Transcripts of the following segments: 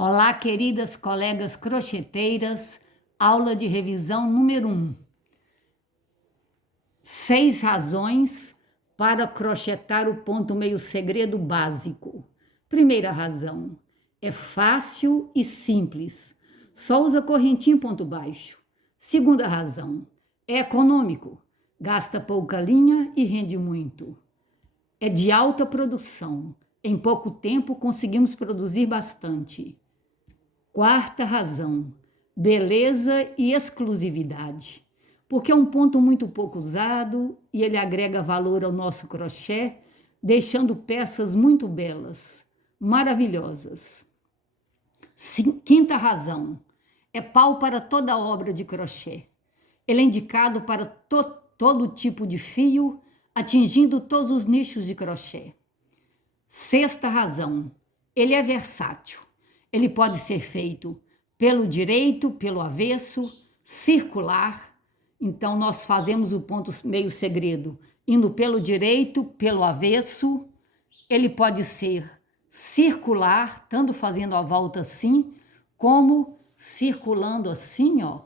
Olá, queridas colegas crocheteiras, aula de revisão número 1. 6 razões para crochetar o ponto meio segredo básico. Primeira razão, é fácil e simples, só usa correntinha e ponto baixo. Segunda razão, é econômico, gasta pouca linha e rende muito. É de alta produção, em pouco tempo conseguimos produzir bastante. Quarta razão, beleza e exclusividade, porque é um ponto muito pouco usado e ele agrega valor ao nosso crochê, deixando peças muito belas, maravilhosas. Quinta razão, é pau para toda obra de crochê. Ele é indicado para todo tipo de fio, atingindo todos os nichos de crochê. Sexta razão, ele é versátil. Ele pode ser feito pelo direito, pelo avesso, circular. Então, nós fazemos o ponto meio segredo indo pelo direito, pelo avesso. Ele pode ser circular, tanto fazendo a volta assim, como circulando assim, ó.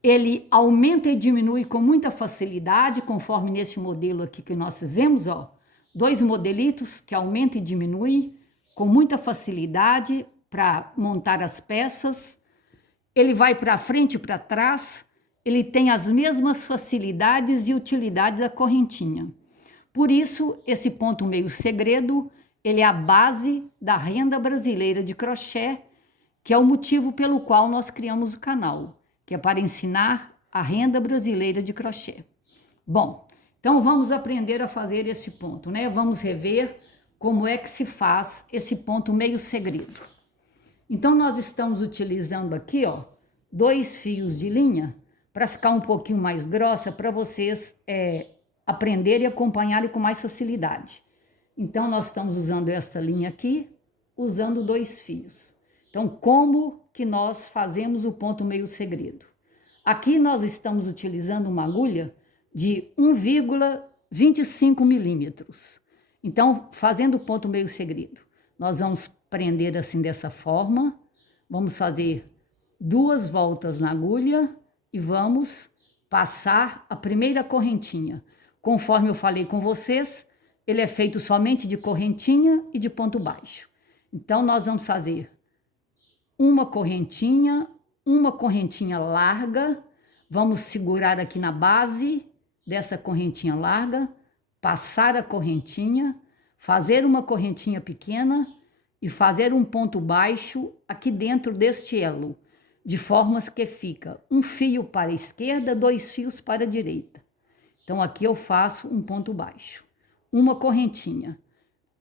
Ele aumenta e diminui com muita facilidade, conforme neste modelo aqui que nós fizemos, ó. 2 modelitos que aumenta e diminui com muita facilidade para montar as peças. Ele vai para frente e para trás, ele tem as mesmas facilidades e utilidades da correntinha. Por isso, esse ponto meio segredo, ele é a base da renda brasileira de crochê, que é o motivo pelo qual nós criamos o canal, que é para ensinar a renda brasileira de crochê. Bom, então vamos aprender a fazer esse ponto, né? Vamos rever como é que se faz esse ponto meio segredo. Então, nós estamos utilizando aqui, ó, 2 fios de linha para ficar um pouquinho mais grossa, para vocês aprenderem e acompanharem com mais facilidade. Então, nós estamos usando esta linha aqui, usando 2 fios. Então, como que nós fazemos o ponto meio segredo? Aqui nós estamos utilizando uma agulha de 1,25 milímetros. Então, fazendo o ponto meio segredo, nós vamos prender assim dessa forma, vamos fazer 2 voltas na agulha e vamos passar a primeira correntinha. Conforme eu falei com vocês, ele é feito somente de correntinha e de ponto baixo. Então, nós vamos fazer uma correntinha larga, vamos segurar aqui na base dessa correntinha larga, passar a correntinha, fazer uma correntinha pequena e fazer um ponto baixo aqui dentro deste elo, de formas que fica um fio para a esquerda, 2 fios para a direita. Então, aqui eu faço um ponto baixo, uma correntinha.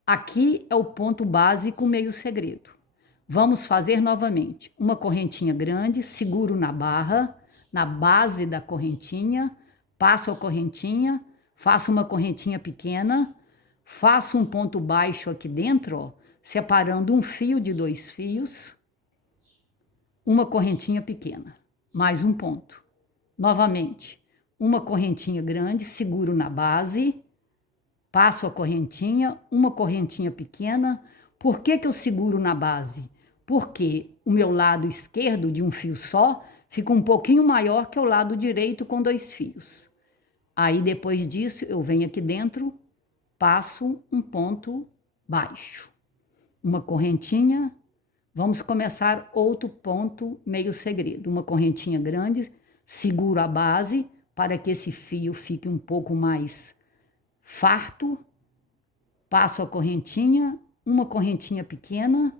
Aqui é o ponto básico meio segredo. Vamos fazer novamente uma correntinha grande, seguro na barra, na base da correntinha, passo a correntinha, faço uma correntinha pequena, faço um ponto baixo aqui dentro, ó, separando um fio de 2 fios, uma correntinha pequena, mais um ponto. Novamente, uma correntinha grande, seguro na base, passo a correntinha, uma correntinha pequena. Por que que eu seguro na base? Porque o meu lado esquerdo de um fio só fica um pouquinho maior que o lado direito com 2 fios. Aí, depois disso, eu venho aqui dentro, passo um ponto baixo, uma correntinha. Vamos começar outro ponto meio segredo. Uma correntinha grande, seguro a base para que esse fio fique um pouco mais farto. Passo a correntinha, uma correntinha pequena,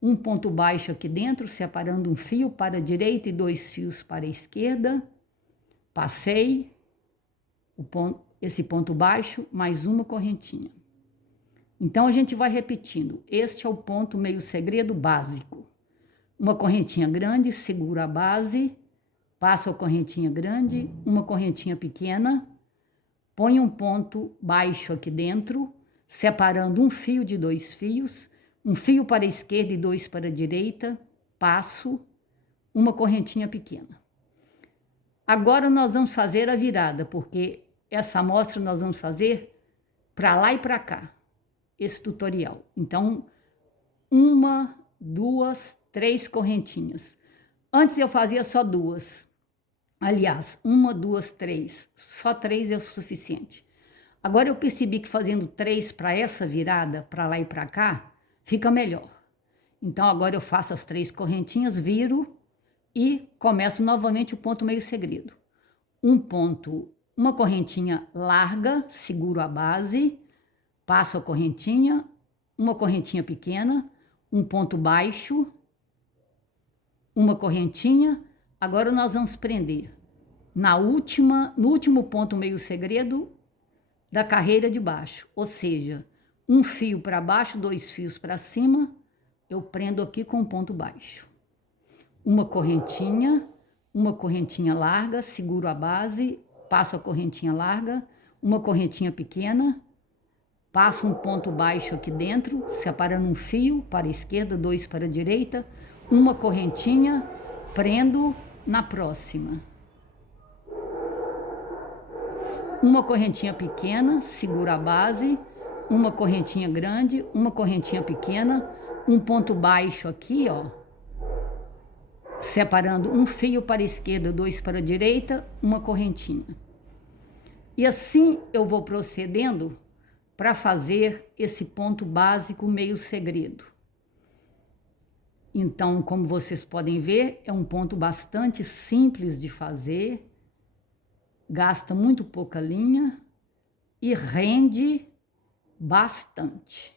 um ponto baixo aqui dentro, separando um fio para a direita e 2 fios para a esquerda. Passei esse ponto baixo, mais uma correntinha. Então, a gente vai repetindo. Este é o ponto meio segredo básico. Uma correntinha grande, seguro a base, passo a correntinha grande, uma correntinha pequena, ponho um ponto baixo aqui dentro, separando um fio de 2 fios, um fio para a esquerda e 2 para a direita, passo uma correntinha pequena. Agora nós vamos fazer a virada, porque essa amostra nós vamos fazer para lá e para cá, esse tutorial. Então, uma, duas, três correntinhas. Antes eu fazia só duas. Aliás, uma, duas, três. Só três é o suficiente. Agora eu percebi que fazendo três para essa virada, para lá e para cá, fica melhor. Então agora eu faço as três correntinhas, viro e começo novamente o ponto meio segredo. Uma correntinha larga, seguro a base, passo a correntinha, uma correntinha pequena, um ponto baixo, uma correntinha. Agora nós vamos prender no último ponto meio segredo da carreira de baixo, ou seja, um fio para baixo, dois fios para cima, eu prendo aqui com um ponto baixo. Uma correntinha larga, seguro a base, passo a correntinha larga, uma correntinha pequena, passo um ponto baixo aqui dentro, separando um fio para a esquerda, dois para a direita, uma correntinha, prendo na próxima. Uma correntinha pequena, segura a base, uma correntinha grande, uma correntinha pequena, um ponto baixo aqui, ó, separando um fio para a esquerda, dois para a direita, uma correntinha. E assim eu vou procedendo para fazer esse ponto básico meio segredo. Então, como vocês podem ver, é um ponto bastante simples de fazer, gasta muito pouca linha e rende bastante.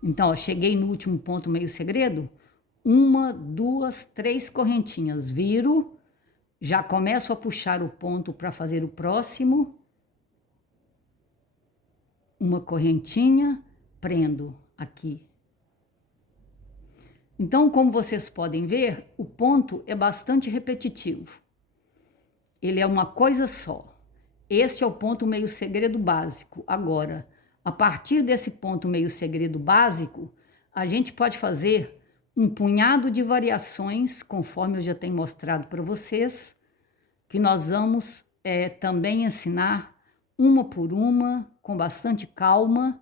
Então, ó, cheguei no último ponto meio segredo, uma, duas, três correntinhas, viro, já começo a puxar o ponto para fazer o próximo, uma correntinha, prendo aqui. Então, como vocês podem ver, o ponto é bastante repetitivo. Ele é uma coisa só. Este é o ponto meio segredo básico. Agora, a partir desse ponto meio segredo básico, a gente pode fazer um punhado de variações, conforme eu já tenho mostrado para vocês, que nós vamos também ensinar uma por uma, com bastante calma,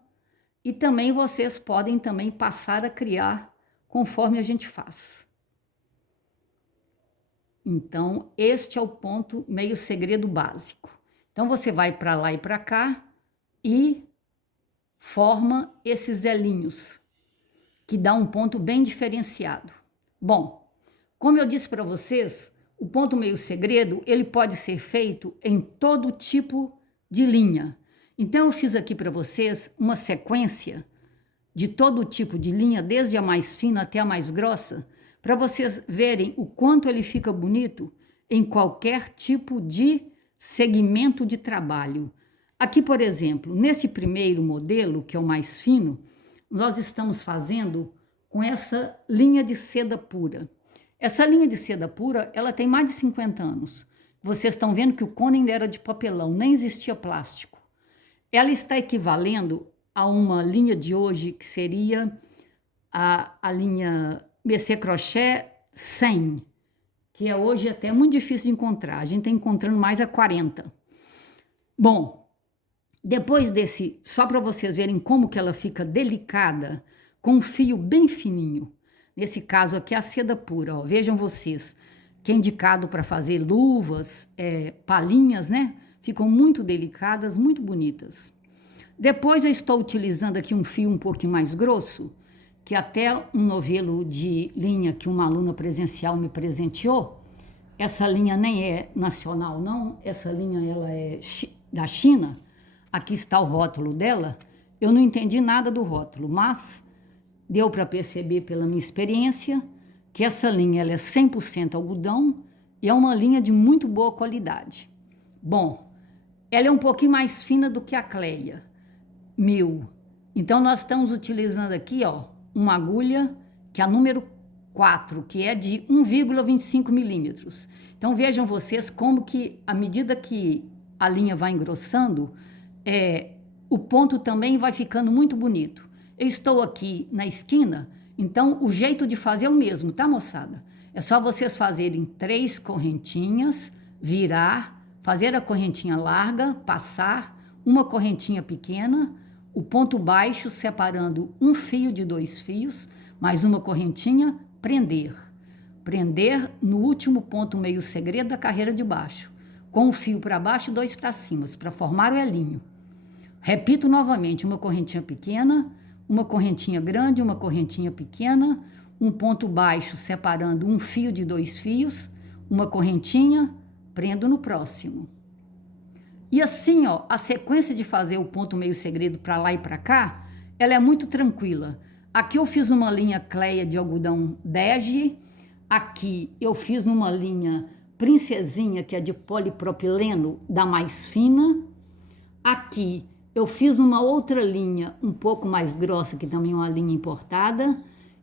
e também vocês podem também passar a criar conforme a gente faz. Então, este é o ponto meio segredo básico. Então, você vai para lá e para cá e forma esses elinhos, que dá um ponto bem diferenciado. Bom, como eu disse para vocês, o ponto meio segredo, ele pode ser feito em todo tipo de linha. Então, eu fiz aqui para vocês uma sequência de todo tipo de linha, desde a mais fina até a mais grossa, para vocês verem o quanto ele fica bonito em qualquer tipo de segmento de trabalho. Aqui, por exemplo, nesse primeiro modelo, que é o mais fino, nós estamos fazendo com essa linha de seda pura. Essa linha de seda pura, ela tem mais de 50 anos. Vocês estão vendo que o cone ainda era de papelão, nem existia plástico. Ela está equivalendo a uma linha de hoje, que seria a linha Mercer Crochet 100, que é hoje até muito difícil de encontrar. A gente está encontrando mais a 40. Bom, depois desse, só para vocês verem como que ela fica delicada, com um fio bem fininho. Nesse caso aqui, a seda pura, ó. Vejam vocês, que é indicado para fazer luvas, palhinhas, né? Ficam muito delicadas, muito bonitas. Depois eu estou utilizando aqui um fio um pouquinho mais grosso, que até um novelo de linha que uma aluna presencial me presenteou. Essa linha nem é nacional, não. Essa linha ela é da China. Aqui está o rótulo dela. Eu não entendi nada do rótulo, mas deu para perceber pela minha experiência que essa linha ela é 100% algodão e é uma linha de muito boa qualidade. Bom, ela é um pouquinho mais fina do que a Cleia 1000. Então, nós estamos utilizando aqui, ó, uma agulha que é a número 4, que é de 1,25 milímetros. Então, vejam vocês como que, à medida que a linha vai engrossando, o ponto também vai ficando muito bonito. Eu estou aqui na esquina, então o jeito de fazer é o mesmo, tá, moçada? É só vocês fazerem 3 correntinhas, virar, fazer a correntinha larga, passar, uma correntinha pequena, o ponto baixo separando um fio de 2 fios, mais uma correntinha, prender. Prender no último ponto meio segredo da carreira de baixo, com um fio para baixo e 2 para cima, para formar o elinho. Repito novamente, uma correntinha pequena, uma correntinha grande, uma correntinha pequena, um ponto baixo separando um fio de 2 fios, uma correntinha, prendo no próximo. E assim, ó, a sequência de fazer o ponto meio segredo para lá e para cá, ela é muito tranquila. Aqui eu fiz uma linha Cleia de algodão bege, aqui eu fiz numa linha princesinha, que é de polipropileno, da mais fina. Aqui eu fiz uma outra linha um pouco mais grossa, que também é uma linha importada.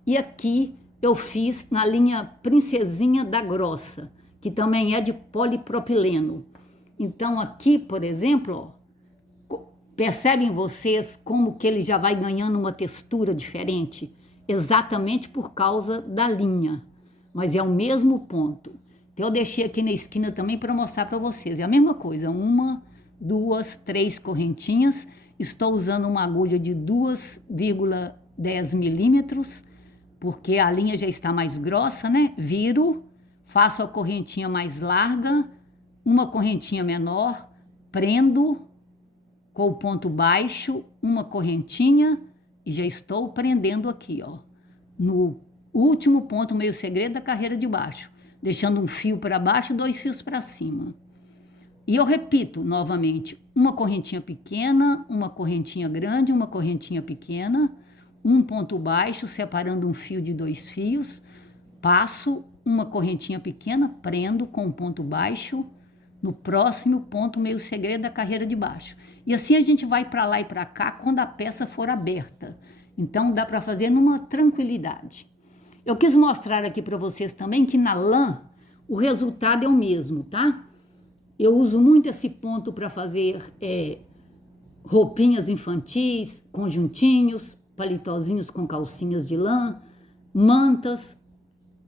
E aqui eu fiz na linha princesinha da grossa, que também é de polipropileno. Então aqui, por exemplo, ó, percebem vocês como que ele já vai ganhando uma textura diferente? Exatamente por causa da linha, mas é o mesmo ponto. Então eu deixei aqui na esquina também para mostrar para vocês. É a mesma coisa, 1, 2, 3 correntinhas. Estou usando uma agulha de 2,10 milímetros, porque a linha já está mais grossa, né? Viro, faço a correntinha mais larga, uma correntinha menor, prendo com o ponto baixo, uma correntinha e já estou prendendo aqui, ó, no último ponto meio segredo da carreira de baixo, deixando um fio para baixo e 2 fios para cima. E eu repito novamente, uma correntinha pequena, uma correntinha grande, uma correntinha pequena, um ponto baixo separando um fio de 2 fios, passo uma correntinha pequena, prendo com um ponto baixo no próximo ponto meio segredo da carreira de baixo. E assim a gente vai para lá e para cá quando a peça for aberta. Então dá para fazer numa tranquilidade. Eu quis mostrar aqui para vocês também que na lã o resultado é o mesmo, tá? Eu uso muito esse ponto para fazer roupinhas infantis, conjuntinhos, palitozinhos com calcinhas de lã, mantas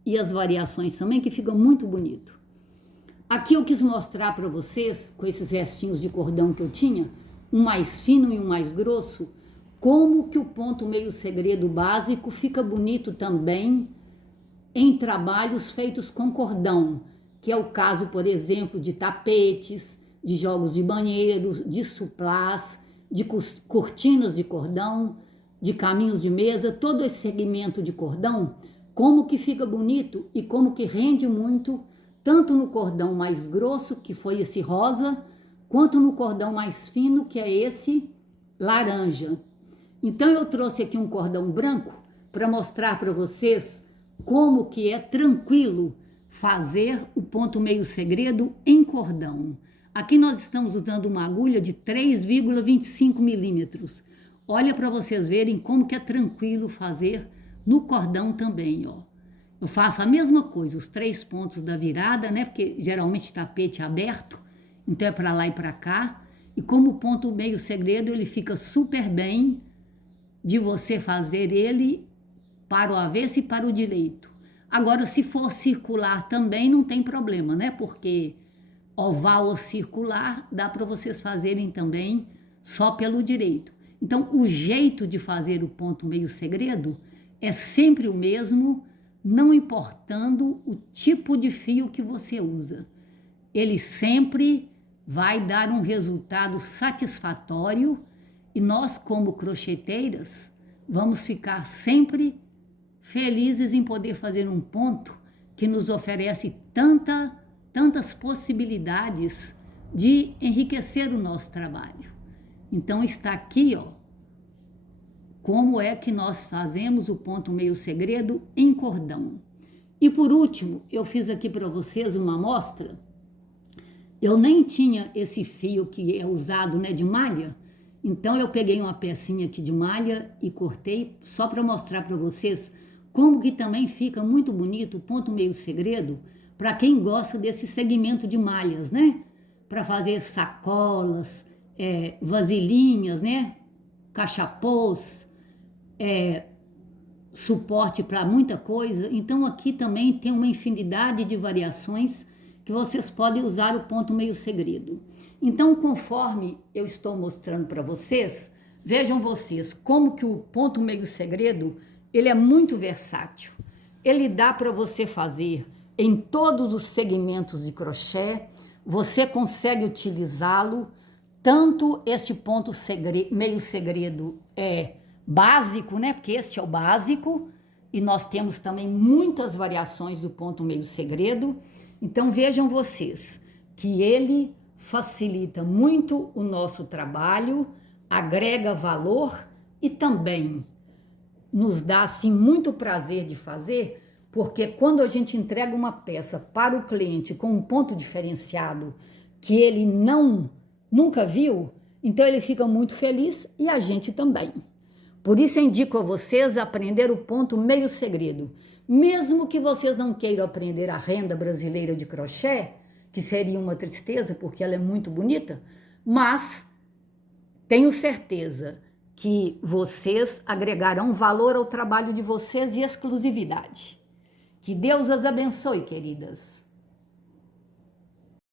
e as variações também, que ficam muito bonito. Aqui eu quis mostrar para vocês, com esses restinhos de cordão que eu tinha, um mais fino e um mais grosso, como que o ponto meio segredo básico fica bonito também em trabalhos feitos com cordão, que é o caso, por exemplo, de tapetes, de jogos de banheiros, de suplás, de cortinas de cordão, de caminhos de mesa, todo esse segmento de cordão, como que fica bonito e como que rende muito, tanto no cordão mais grosso, que foi esse rosa, quanto no cordão mais fino, que é esse laranja. Então eu trouxe aqui um cordão branco para mostrar para vocês como que é tranquilo fazer o ponto meio segredo em cordão. Aqui nós estamos usando uma agulha de 3,25 milímetros. Olha para vocês verem como que é tranquilo fazer no cordão também, ó. Eu faço a mesma coisa, os 3 pontos da virada, né? Porque geralmente tapete é aberto, então é para lá e para cá. E como o ponto meio segredo, ele fica super bem de você fazer ele para o avesso e para o direito. Agora, se for circular também, não tem problema, né? Porque oval ou circular, dá para vocês fazerem também só pelo direito. Então, o jeito de fazer o ponto meio segredo é sempre o mesmo, não importando o tipo de fio que você usa. Ele sempre vai dar um resultado satisfatório e nós, como crocheteiras, vamos ficar sempre felizes em poder fazer um ponto que nos oferece tantas possibilidades de enriquecer o nosso trabalho. Então está aqui, ó, como é que nós fazemos o ponto meio segredo em cordão. E por último, eu fiz aqui para vocês uma amostra. Eu nem tinha esse fio que é usado, né, de malha. Então eu peguei uma pecinha aqui de malha e cortei só para mostrar para vocês como que também fica muito bonito o ponto meio segredo para quem gosta desse segmento de malhas, né? Para fazer sacolas, vasilhinhas, né? Cachapôs, suporte para muita coisa. Então aqui também tem uma infinidade de variações que vocês podem usar o ponto meio segredo. Então, conforme eu estou mostrando para vocês, vejam vocês como que o ponto meio segredo ele é muito versátil. Ele dá para você fazer em todos os segmentos de crochê, você consegue utilizá-lo, tanto este ponto meio segredo é básico, né? Porque esse é o básico, e nós temos também muitas variações do ponto meio segredo. Então vejam vocês que ele facilita muito o nosso trabalho, agrega valor e também nos dá assim muito prazer de fazer, porque quando a gente entrega uma peça para o cliente com um ponto diferenciado que ele nunca viu, então ele fica muito feliz e a gente também. Por isso eu indico a vocês aprender o ponto meio segredo. Mesmo que vocês não queiram aprender a renda brasileira de crochê, que seria uma tristeza porque ela é muito bonita, mas tenho certeza que vocês agregarão valor ao trabalho de vocês e exclusividade. Que Deus as abençoe, queridas.